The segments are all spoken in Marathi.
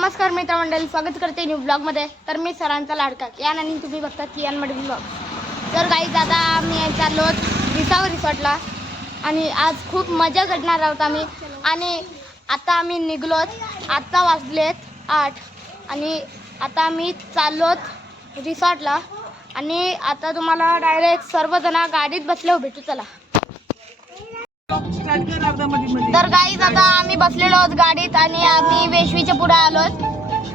नमस्कार मित्रमंडळी, स्वागत करते न्यू ब्लॉगमध्ये। तर मी सरांचा लाडका कियान आणि तुम्ही बघता कियान मडवी ब्लॉग। तर गाईज आता आम्ही चाललो विसावा रिसॉर्टला आणि आज खूप मजा करणार आहोत आम्ही। आणि आता आम्ही निघलोत, आता वाजलेत 8 आणि आता आम्ही चाललोत रिसॉर्टला आणि आता तुम्हाला डायरेक्ट सर्वजण गाडीत बसले भेटू। चला तर गाईज आता आम्ही बसलेलो आहोत गाडीत आणि आम्ही वेशवीच्या पुढे आलोत।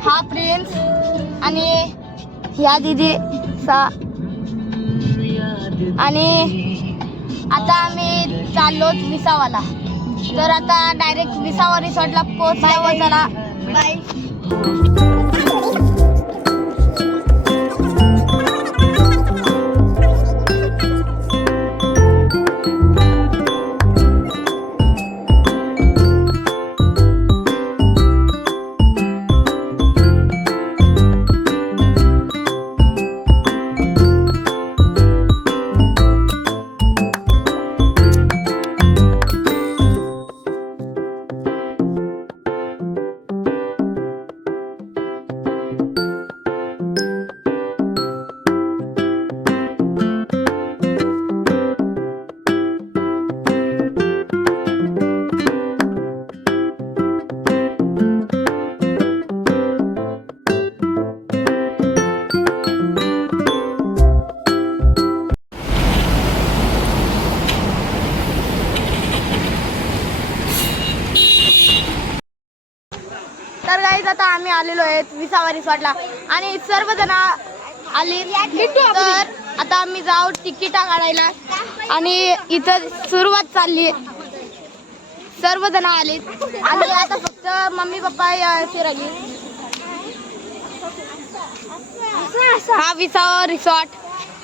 हा प्रिन्स आणि ह्या दीदी आणि आता आम्ही चाललोत विसावाला। तर आता डायरेक्ट विसावा रिसॉर्टला पोहोचल्यावर चला बाय। तर गाईज आता आम्ही आलेलो आहेत विसावा रिसॉर्टला आणि सर्वजण आली। तर आता आम्ही जाऊ तिकीटा काढायला आणि इथं सुरुवात चालली। सर्वजण आले आणि आता फक्त मम्मी पप्पा राहिली। हा विसावा रिसॉर्ट,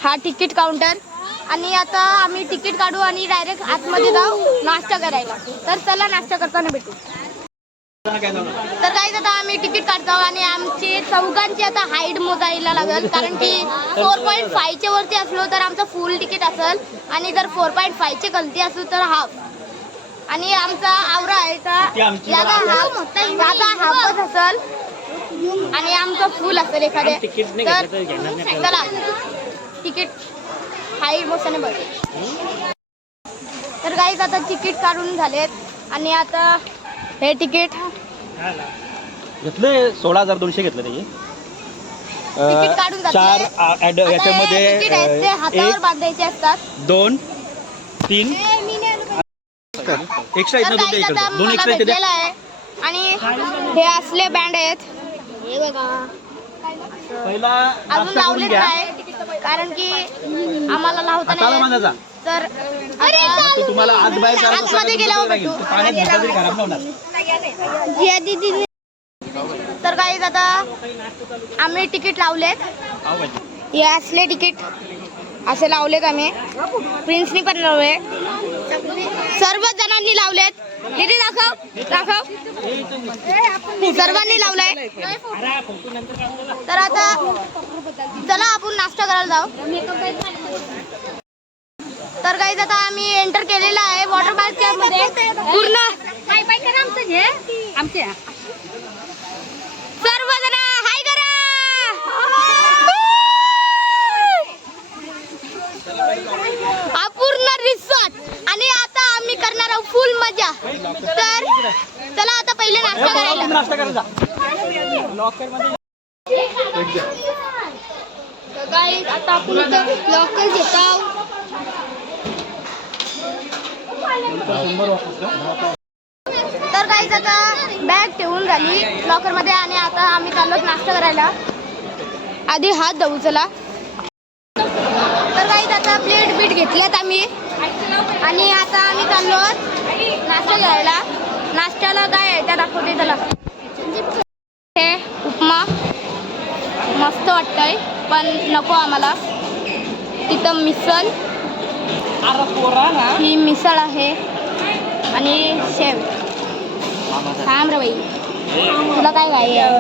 हा तिकीट काउंटर आणि आता आम्ही तिकीट काढू आणि डायरेक्ट आतमध्ये जाऊ नाश्ता करायला। तर चला नाश्ता करताना भेटू। तर गाईज आता आम्ही तिकीट काढतो आणि आमची चौघांची आता हाईट मोजायला लागेल, कारण की 4.5 च्या वरती असलो तर आमचं फुल तिकीट असेल आणि जर 4.5 ची गलती असू तर हाफ। आणि आमचा आवरा आहे तर हाफच असेल आणि आमचं फुल असेल एखादे। तर चला तिकीट हाईट मोजताना बघ। तर गाईज आता तिकीट काढून झालेत आणि आता हे तिकीट घेतले 16,200 घेतलं त्याची। तिकीट काढून चार याच्यामध्ये हातावर बांधायचे असतात 2 3 एक्स्ट्रा आहेत ना, दोन एक्स्ट्रा आहेत आहे। आणि हे असले बँड आहेत, हे बघा पहिला अजून लावलेत नाही कारण की आम्हाला लावता नाही। तर तुम्हाला आज बाहेर आतमध्ये गेल्यावर भेटू। तर गाईज आता आम्ही तिकीट लावलेत, हे असले तिकीट असे लावलेत आम्ही। प्रिन्सनी पण लावले, सर्व जणांनी लावलेत। दीदी दाखव सर्वांनी लावलंय। तर आता चला आपण नाश्ता करायला जाऊ। तर गाईज आता आम्ही एंटर केलेला आहे वॉटर पार्कच्या मध्ये। पूर्ण सर्वजण हाय करा। हा पूर्ण रिसॉर्ट आणि आता आम्ही करणार आहोत फुल मजा। तर चला आता पहिले नाश्ता करायला। तर गाईज आता आपण लॉकर घेत आहोत। तर गाईज आता बॅग ठेवून झाली लॉकर मध्ये आणि आता आम्ही चाललो नाश्ता करायला। आधी हात धुवू चला। तर गाईज आता प्लेट बीट घेतल्यात आम्ही आणि आता आम्ही चाललो नाश्ता करायला। नाश्त्याला काय आहे त्या दाखवते चला। हे उपमा मस्त वाटतंय पण नको आम्हाला। तिथं मिसळ, ही मिसळ आहे आणि शेव। थांब रे बाई, तुला काय घाई आहे?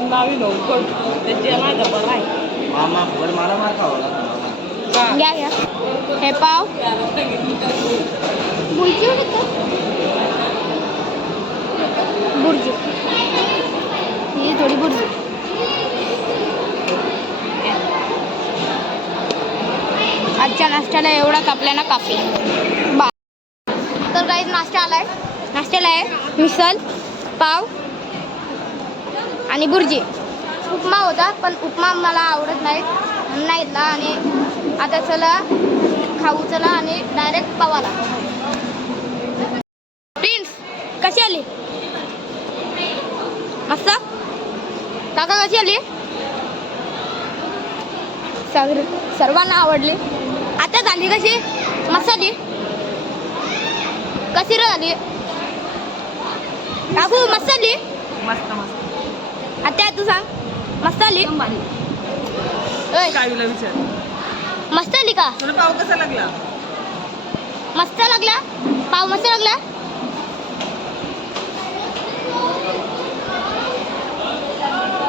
घ्या घ्या हे पाव बुर्जी, ही थोडी बुर्जी. आजच्या नाश्त्याला एवढा कापला ना काफी. बा तर गाईज नाश्त्याला आहे मिसल, पाव आणि बुर्जी. उपमा होता पण उपमा मला आवडत नाही घेतला. आणि आता चला खाऊ चला आणि डायरेक्ट पावाला. प्रिन्स कशी आली? मस्त. काका कशी आली? सर्वांना आवडली. आता झाली कशी? मस्त आली. कशी झाली काकू? मस्त आली. मस्त मस्त. आता तू सांग. मस्त आली. कावीला विचार. मस्त आली का? तुला पाव कसा लागला? मस्त लागला. पाव मस्त लागला.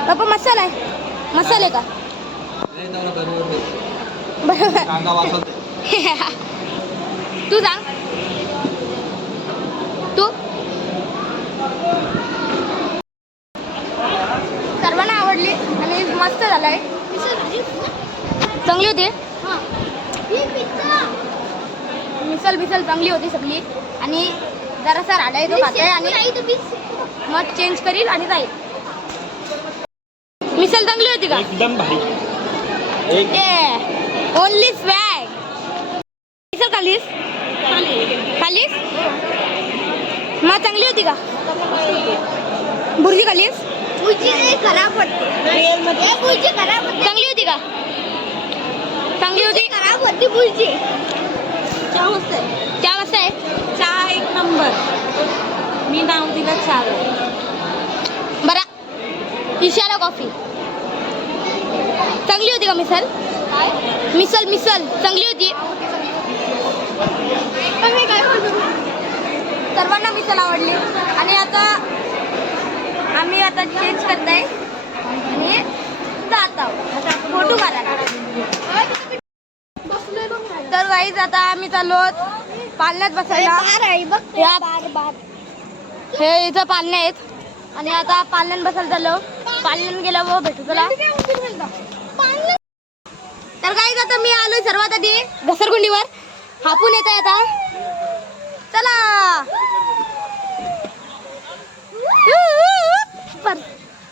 बाबा मसाला आहे. मसाले का? बरोबर. तू सांग. तू सर्वांना आवडली आणि मस्त झालाय. चांगली होती. मिसल चांगली होती सगळी. आणि जरासा राडा येतो खाते आणि मग चेंज करील आणि जाईल. मिसल चांगली होती का? एकदम भारी. Only swag. मिसल खालीस? मग चांगली होती का? बुर्जी खालीस? खराब वाटते. चांगली होती का? चांगली होती. खराब होती बुर्जी. चहा मस्त आहे. चहा मस्त आहे. चहा एक नंबर. मी नाव दिलं चहा. बरा. ईशाला कॉफी. चांगली होती का मिसल? मिसल चांगली होती. सर्वांना मिसल आवडली. आणि आता आम्ही आता चेंज करत आहे आणि जात आहोत फोटो काढायला. तर गाईज आता आम्ही चाललो पालण्यात बसायला. हे इथं पालण्या आहेत आणि आता पालण्यात बसायला चाललो. पालण्यात गेल्यावर भेटू तुला. तर गाईज आता मी आलोय सर्वात आधी घसरगुंडीवर. हापून येत आहे आता. चला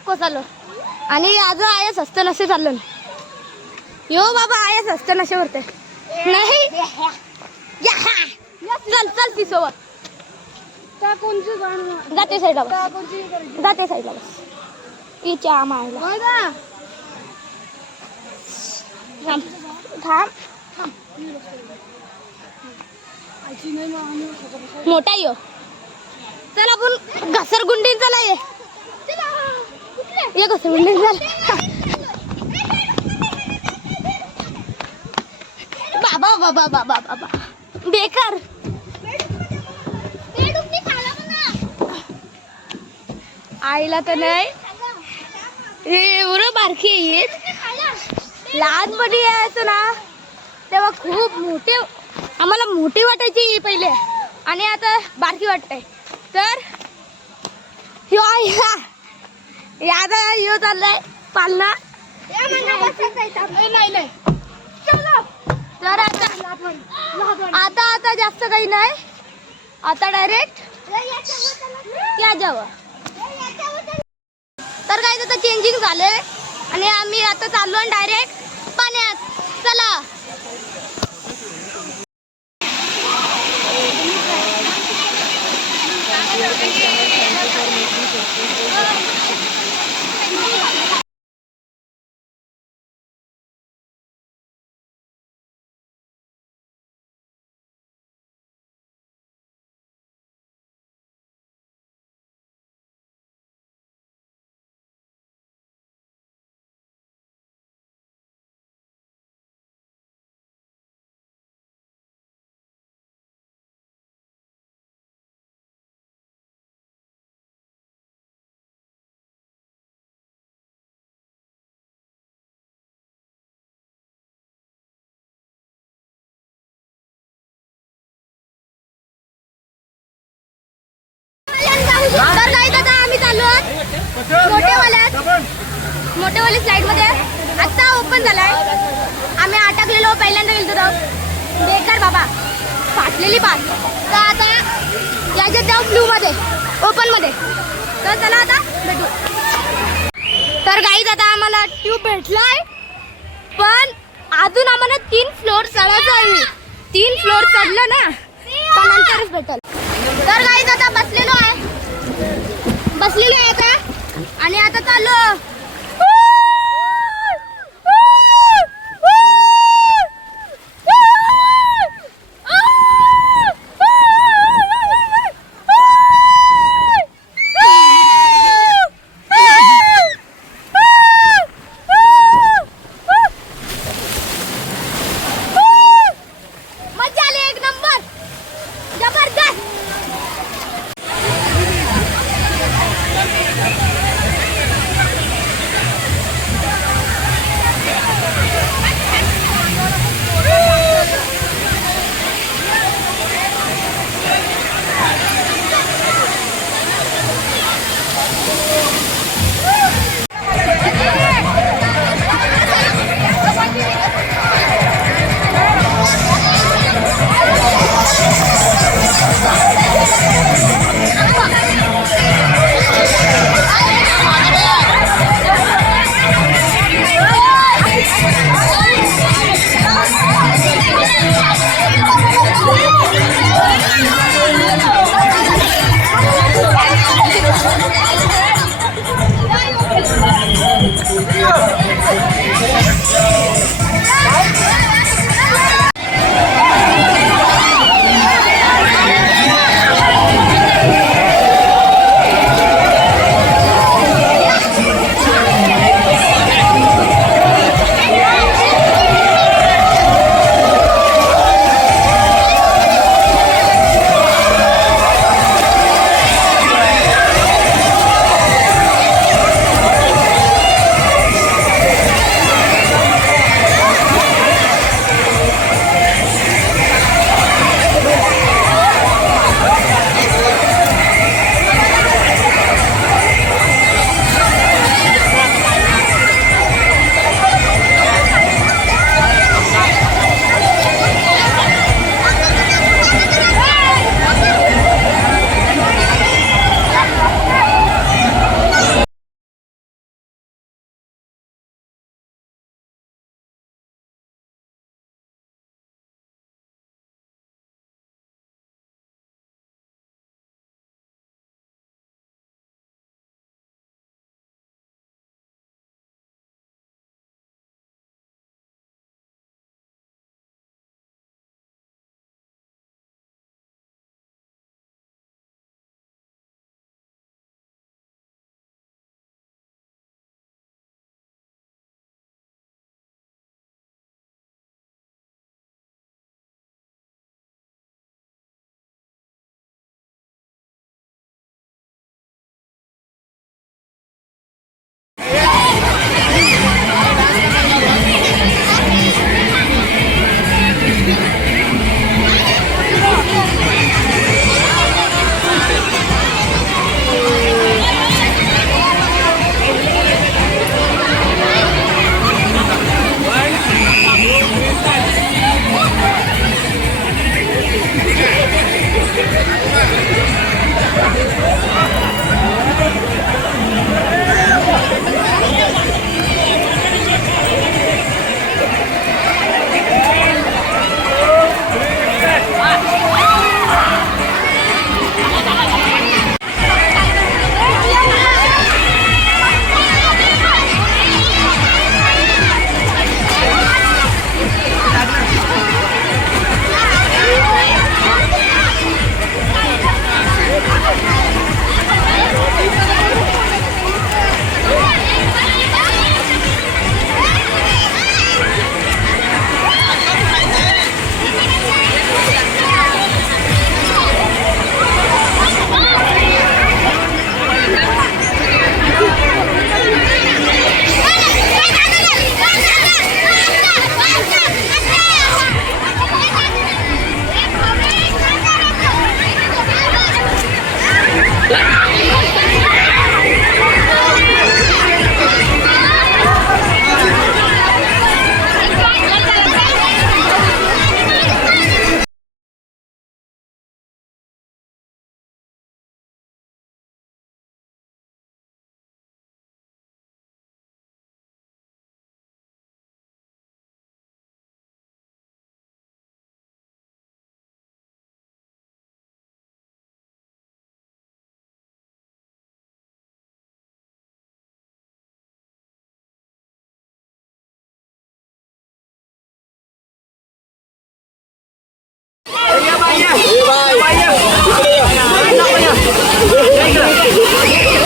कोसलो. आणि आज आयस असतं नसे चाललं. यो बाबा आयस असतं नशे वरते नाही. चल पिसोवर जाते साईडला बस. इच्या मायला थांब. मोठा यो. चल आपण घसरगुंडी. चला ये घसरगुंडी. चल बाबा बेकार. आईला तर नाही. एवढं बारकी आहेत. लहानपणी यायचं ना तेव्हा खूप मोठे आम्हाला मोठी वाटायची पहिले आणि आता बारकी वाटते. तर ह्यो आता ह्यो चाललाय पालना. नाही तर आता जास्त काही नाही. आता डायरेक्ट त्या जावं. तर काय आता चेंजिंग झालंय आणि आम्ही आता चाललो डायरेक्ट पाण्यात. चला. तर काही आता आम्ही चाललो मोठेवाल्यात. छोटेवाली स्लाईड मध्ये आता ओपन झालाय. आम्ही अटकलेलो पहिल्यांदा गेलो तर बेकार बाबा फाटलेली पाच. तर आता याच्यात जाऊ ब्लू मध्ये ओपन मध्ये. तर चला आता भेटू. तर गाईज आता आम्हाला ट्यूब भेटलाय पण अजून आम्हाला 3 फ्लोअर चढायचं आहे. 3 फ्लोअर चढलं ना तर नंतरच भेटल. तर गाईज आता बसलेलो आहे आता आणि आता चाललो. मजा आली एक नंबर जबरदस्त.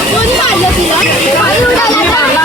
कोणी मारलं तिला? पाणी उडाला मारला